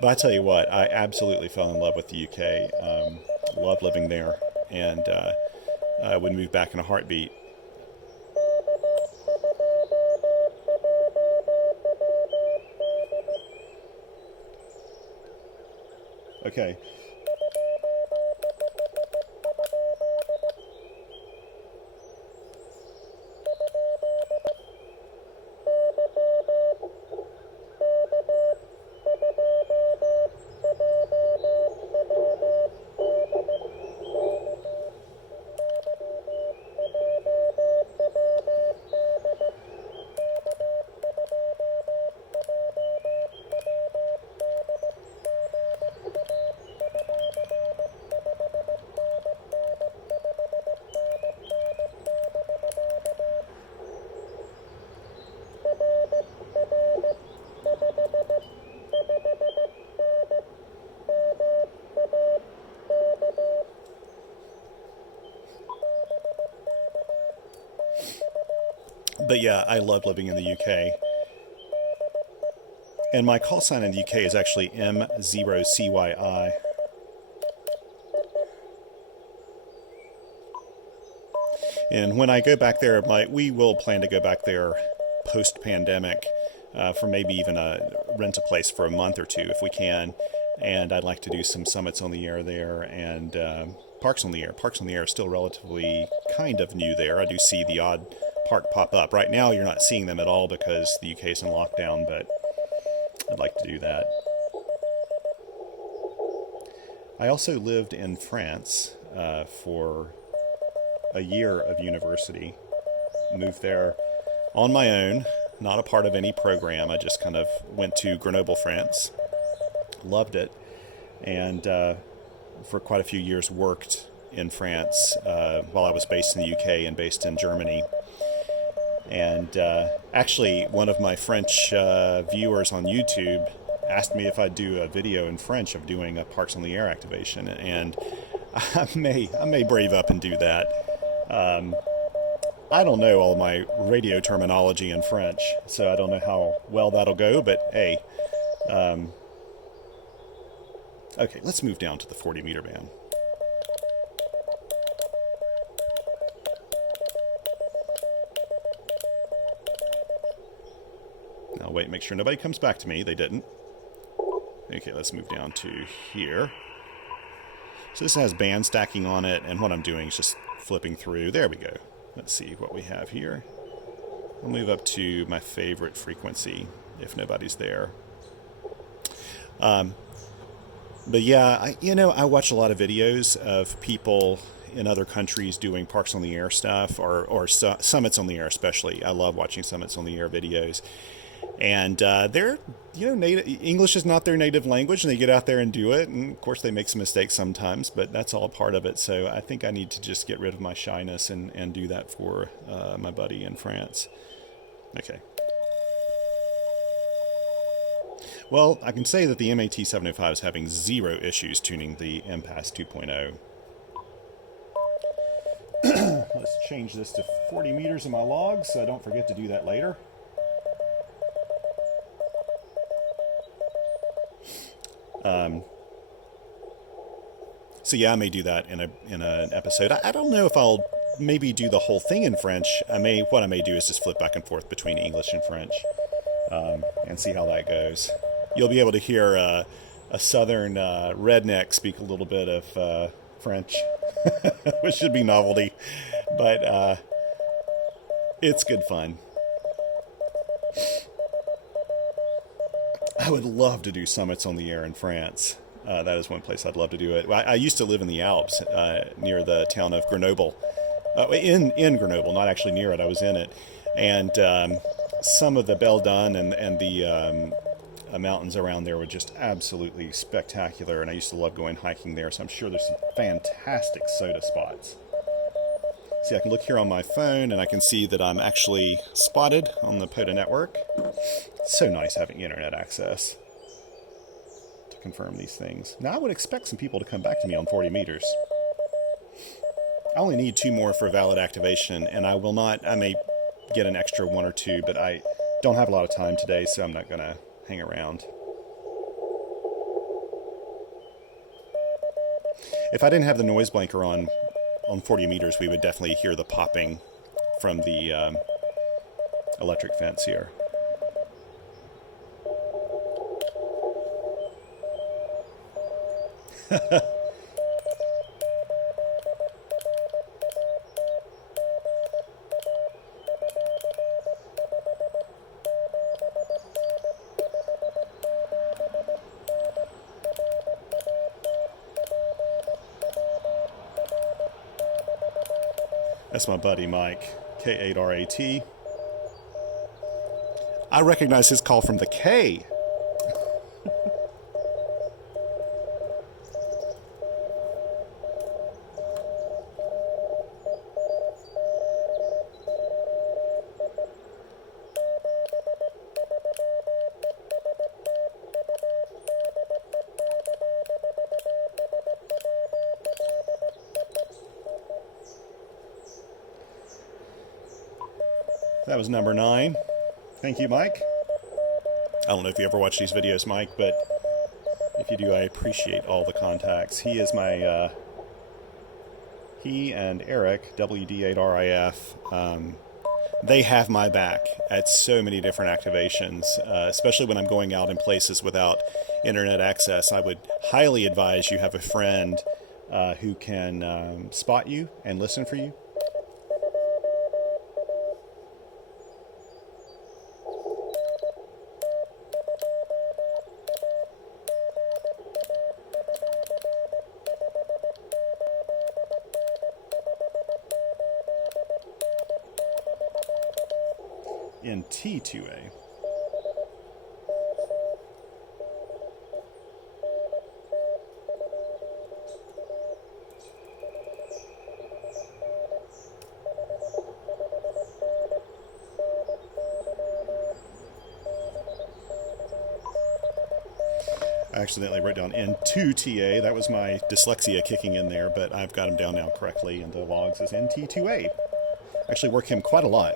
But I tell you what, I absolutely fell in love with the UK. Loved living there, and I would move back in a heartbeat. Okay. But yeah, I love living in the UK. And my call sign in the UK is actually M0CYI. And when I go back there, we will plan to go back there post-pandemic for maybe even rent a place for a month or two if we can. And I'd like to do some summits on the air there and parks on the air. Parks on the air is still relatively kind of new there. I do see the odd park pop up. Right now you're not seeing them at all because the UK is in lockdown, but I'd like to do that. I also lived in France for a year of university. Moved there on my own, not a part of any program. I just kind of went to Grenoble, France. Loved it. And for quite a few years worked in France while I was based in the UK and based in Germany. And actually, one of my French viewers on YouTube asked me if I'd do a video in French of doing a Parks on the Air activation, and I may brave up and do that. I don't know all my radio terminology in French, so I don't know how well that'll go, but hey. Okay, let's move down to the 40-meter band. Now wait, make sure nobody comes back to me. They didn't. Okay, let's move down to here. So this has band stacking on it, and what I'm doing is just flipping through. There we go. Let's see what we have here. I'll move up to my favorite frequency if nobody's there. But yeah, I watch a lot of videos of people in other countries doing Parks on the Air stuff or Summits on the Air especially. I love watching Summits on the Air videos. And they're, English is not their native language, and they get out there and do it. And of course, they make some mistakes sometimes, but that's all part of it. So I think I need to just get rid of my shyness and do that for my buddy in France. Okay. Well, I can say that the MAT-705 is having zero issues tuning the MPAS 2.0. Let's change this to 40 meters in my log so I don't forget to do that later. So yeah, I may do that in an episode. I don't know if I'll maybe do the whole thing in French. What I may do is just flip back and forth between English and French, and see how that goes. You'll be able to hear a southern redneck speak a little bit of French, which should be novelty, but it's good fun. I would love to do summits on the air in France. That is one place I'd love to do it. I used to live in the Alps near the town of Grenoble. In Grenoble, not actually near it. I was in it. And some of the Belledonne and the mountains around there were just absolutely spectacular. And I used to love going hiking there. So I'm sure there's some fantastic soda spots. See, I can look here on my phone and I can see that I'm actually spotted on the POTA network. It's so nice having internet access to confirm these things. Now, I would expect some people to come back to me on 40 meters. I only need 2 more for valid activation, and I may get an extra 1 or 2, but I don't have a lot of time today, so I'm not going to hang around. If I didn't have the noise blanker on 40 meters, we would definitely hear the popping from the electric fence here. That's my buddy Mike, K8RAT. I recognize his call from the K. That was number 9. Thank you, Mike. I don't know if you ever watch these videos, Mike, but if you do, I appreciate all the contacts. He is my, he and Eric, WD8RIF, they have my back at so many different activations, especially when I'm going out in places without internet access. I would highly advise you have a friend who can spot you and listen for you. In T2A. I accidentally wrote down N2TA. That was my dyslexia kicking in there, but I've got him down now correctly in the logs as NT2A. Actually work him quite a lot.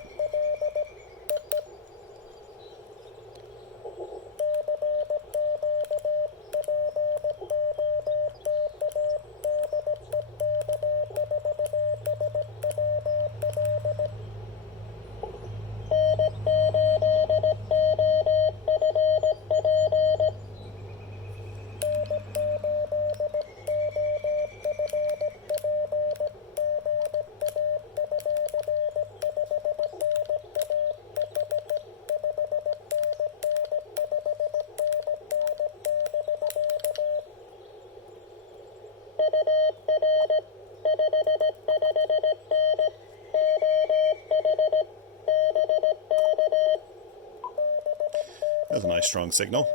That's a nice strong signal.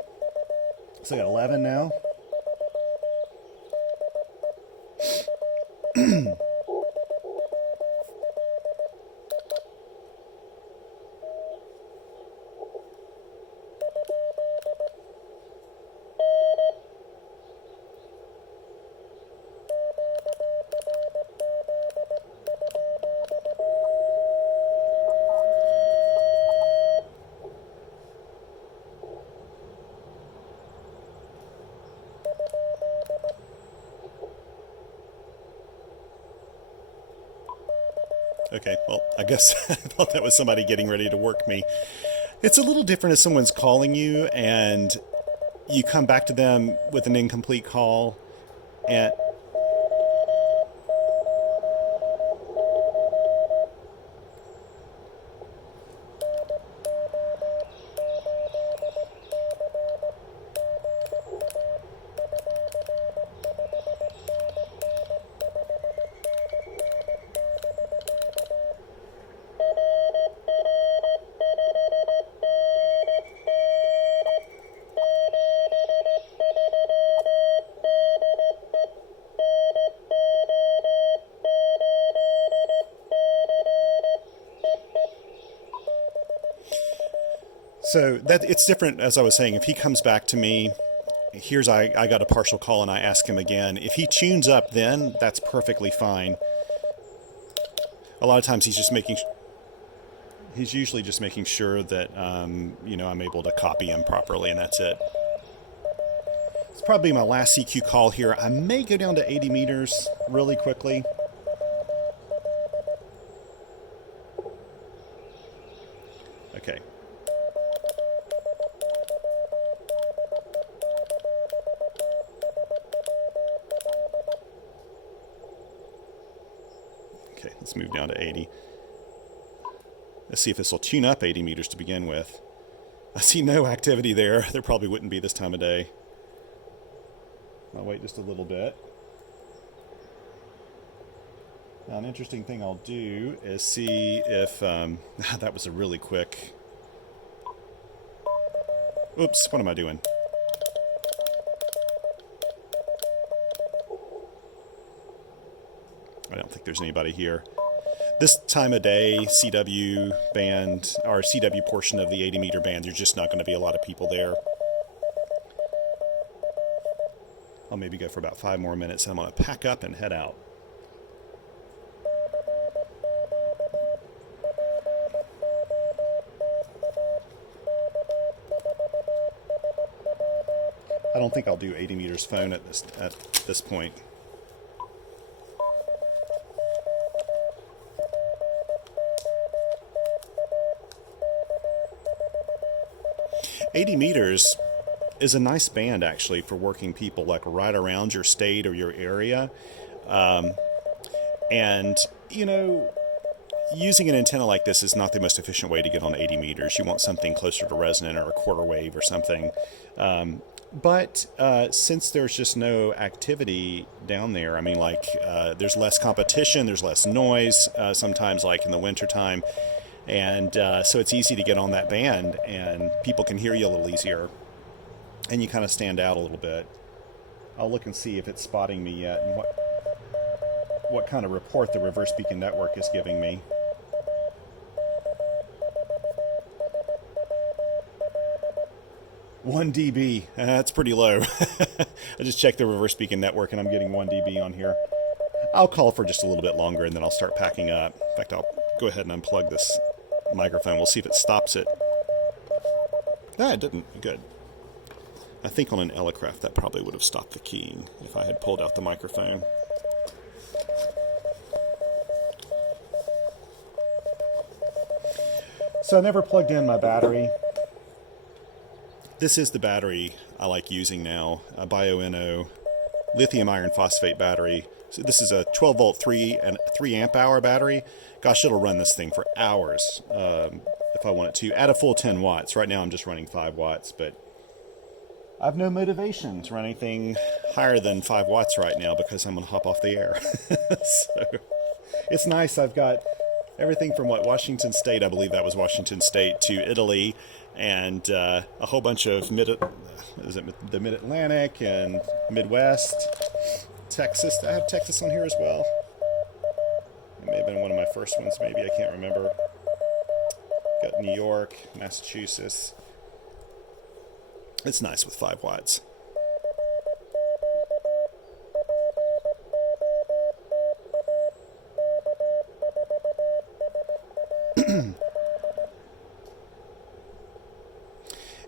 So I got 11 now. Okay, well, I guess I thought that was somebody getting ready to work me. It's a little different if someone's calling you and you come back to them with an incomplete call and... So that it's different, as I was saying. If he comes back to me, I got a partial call and I ask him again. If he tunes up, then that's perfectly fine. A lot of times he's usually just making sure that you know, I'm able to copy him properly, and that's it. It's probably my last CQ call here. I may go down to 80 meters really quickly. Okay. Okay, let's move down to 80. Let's see if this will tune up 80 meters to begin with. I see no activity there. There probably wouldn't be this time of day. I'll wait just a little bit. Now, an interesting thing I'll do is see if... that was a really quick... Oops, what am I doing? I don't think there's anybody here. This time of day, CW band, or CW portion of the 80 meter band, there's just not going to be a lot of people there. I'll maybe go for about 5 more minutes and I'm going to pack up and head out. I don't think I'll do 80 meters phone at this point. $80 is a nice band actually for working people like right around your state or your area. And you know, using an antenna like this is not the most efficient way to get on 80 meters. You want something closer to resonant or a quarter wave or something. But since there's just no activity down there, I mean, like there's less competition, there's less noise, sometimes like in the wintertime. And so it's easy to get on that band and people can hear you a little easier. And you kind of stand out a little bit. I'll look and see if it's spotting me yet and what kind of report the reverse beacon network is giving me. One dB. That's pretty low. I just checked the reverse beacon network and I'm getting 1 dB on here. I'll call for just a little bit longer and then I'll start packing up. In fact, I'll go ahead and unplug this microphone. We'll see if it stops it. Ah, it didn't. Good. I think on an Elecraft that probably would have stopped the keying if I had pulled out the microphone. So I never plugged in my battery. This is the battery I like using now, a BioNO lithium iron phosphate battery. So this is a 12 volt 3 amp hour battery. Gosh, it'll run this thing for hours if I want it to, at a full 10 watts. Right now I'm just running 5 watts, but I have no motivation to run anything higher than 5 watts right now because I'm going to hop off the air. So it's nice. I've got everything from Washington State, I believe that was Washington State, to Italy, and a whole bunch of the Mid-Atlantic and Midwest. Texas. I have Texas on here as well. It may have been one of my first ones, maybe. I can't remember. Got New York, Massachusetts. It's nice with 5 watts.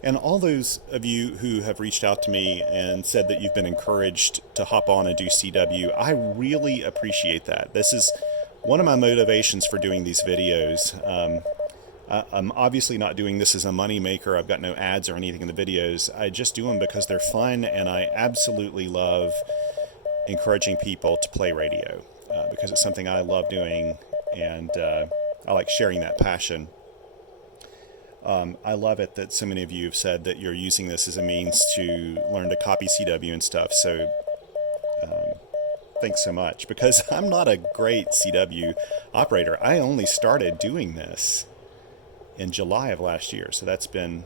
And all those of you who have reached out to me and said that you've been encouraged to hop on and do CW, I really appreciate that. This is one of my motivations for doing these videos. I'm obviously not doing this as a money maker. I've got no ads or anything in the videos. I just do them because they're fun, and I absolutely love encouraging people to play radio because it's something I love doing, and I like sharing that passion. I love it that so many of you have said that you're using this as a means to learn to copy CW and stuff, so thanks so much, because I'm not a great CW operator. I only started doing this in July of last year, so that's been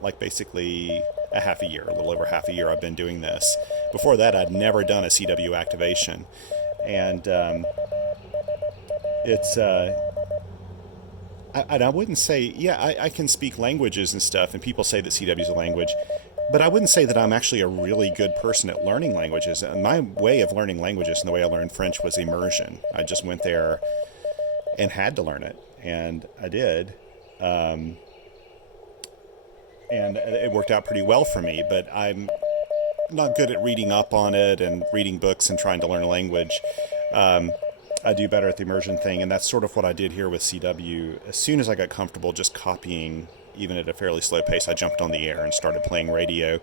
like basically a half a year, a little over half a year I've been doing this. Before that, I'd never done a CW activation, and and I wouldn't say, yeah, I can speak languages and stuff, and people say that CW is a language, but I wouldn't say that I'm actually a really good person at learning languages. My way of learning languages and the way I learned French was immersion. I just went there and had to learn it, and I did. And it worked out pretty well for me, but I'm not good at reading up on it and reading books and trying to learn a language. I do better at the immersion thing, and that's sort of what I did here with CW. As soon as I got comfortable just copying, even at a fairly slow pace, I jumped on the air and started playing radio.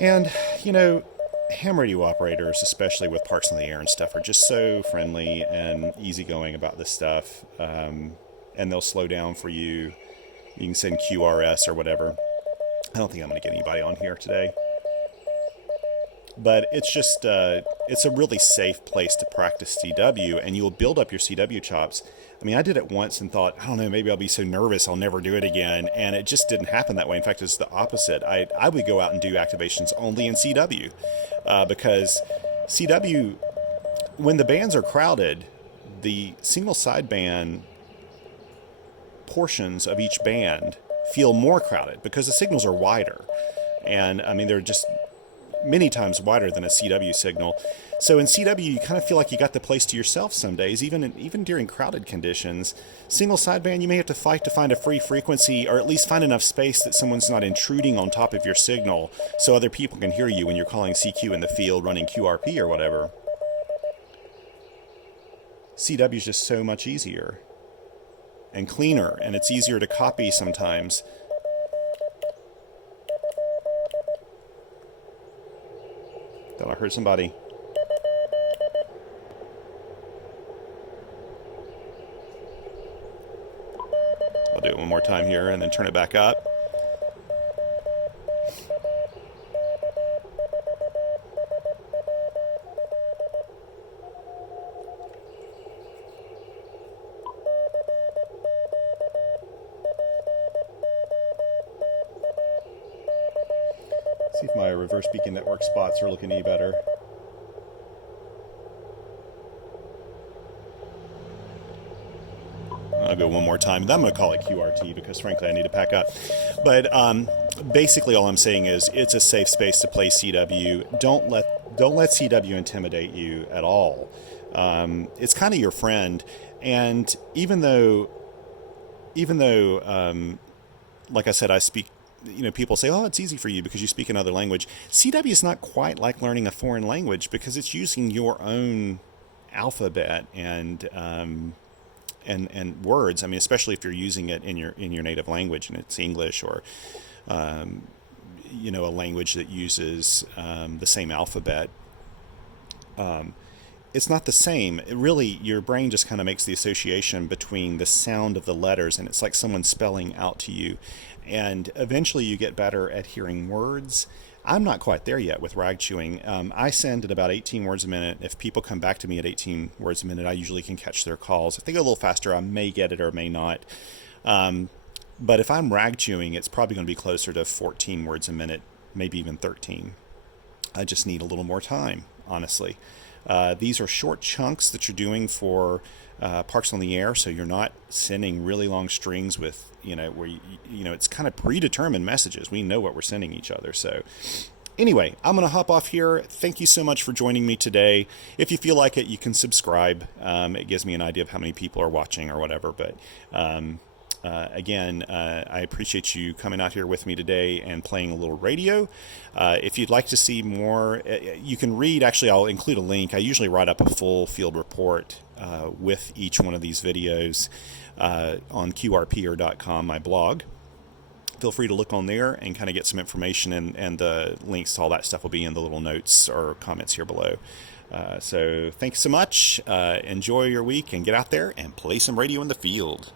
And, you know, ham radio operators, especially with Parks on the Air and stuff, are just so friendly and easygoing about this stuff. And they'll slow down for you. You can send QRS or whatever. I don't think I'm going to get anybody on here today. But it's just, it's a really safe place to practice CW, and you'll build up your CW chops. I mean, I did it once and thought, I don't know, maybe I'll be so nervous I'll never do it again. And it just didn't happen that way. In fact, it's the opposite. I would go out and do activations only in CW because CW, when the bands are crowded, the single sideband portions of each band feel more crowded because the signals are wider. And I mean, they're just many times wider than a CW signal. So in CW, you kind of feel like you got the place to yourself some days, even during crowded conditions. Single sideband, you may have to fight to find a free frequency, or at least find enough space that someone's not intruding on top of your signal so other people can hear you when you're calling CQ in the field running QRP or whatever. CW is just so much easier and cleaner, and it's easier to copy sometimes. Thought I heard somebody. I'll do it one more time here and then turn it back up. See if my reverse beacon network spots are looking any better. I'll go one more time. Then I'm going to call it QRT because, frankly, I need to pack up. But basically, all I'm saying is it's a safe space to play CW. Don't let CW intimidate you at all. It's kind of your friend, and even though, like I said, I speak. You know, people say, oh, it's easy for you because you speak another language. CW is not quite like learning a foreign language because it's using your own alphabet and words. I mean, especially if you're using it in your native language and it's English or, you know, a language that uses the same alphabet. It's not the same. Really, your brain just kind of makes the association between the sound of the letters, and it's like someone spelling out to you. And eventually you get better at hearing words. I'm not quite there yet with rag chewing. I send at about 18 words a minute. If people come back to me at 18 words a minute, I usually can catch their calls. If they go a little faster, I may get it or may not. But if I'm rag chewing, it's probably going to be closer to 14 words a minute, maybe even 13. I just need a little more time, honestly. These are short chunks that you're doing for Parks on the Air, so you're not sending really long strings with, you know, where you know, it's kind of predetermined messages. We know what we're sending each other. So anyway, I'm going to hop off here. Thank you so much for joining me today. If you feel like it, you can subscribe. It gives me an idea of how many people are watching or whatever. But again, I appreciate you coming out here with me today and playing a little radio. If you'd like to see more, you can read. Actually, I'll include a link. I usually write up a full field report with each one of these videos on QRPer.com, my blog. Feel free to look on there and kind of get some information, and the links to all that stuff will be in the little notes or comments here below. So thanks so much. Enjoy your week and get out there and play some radio in the field.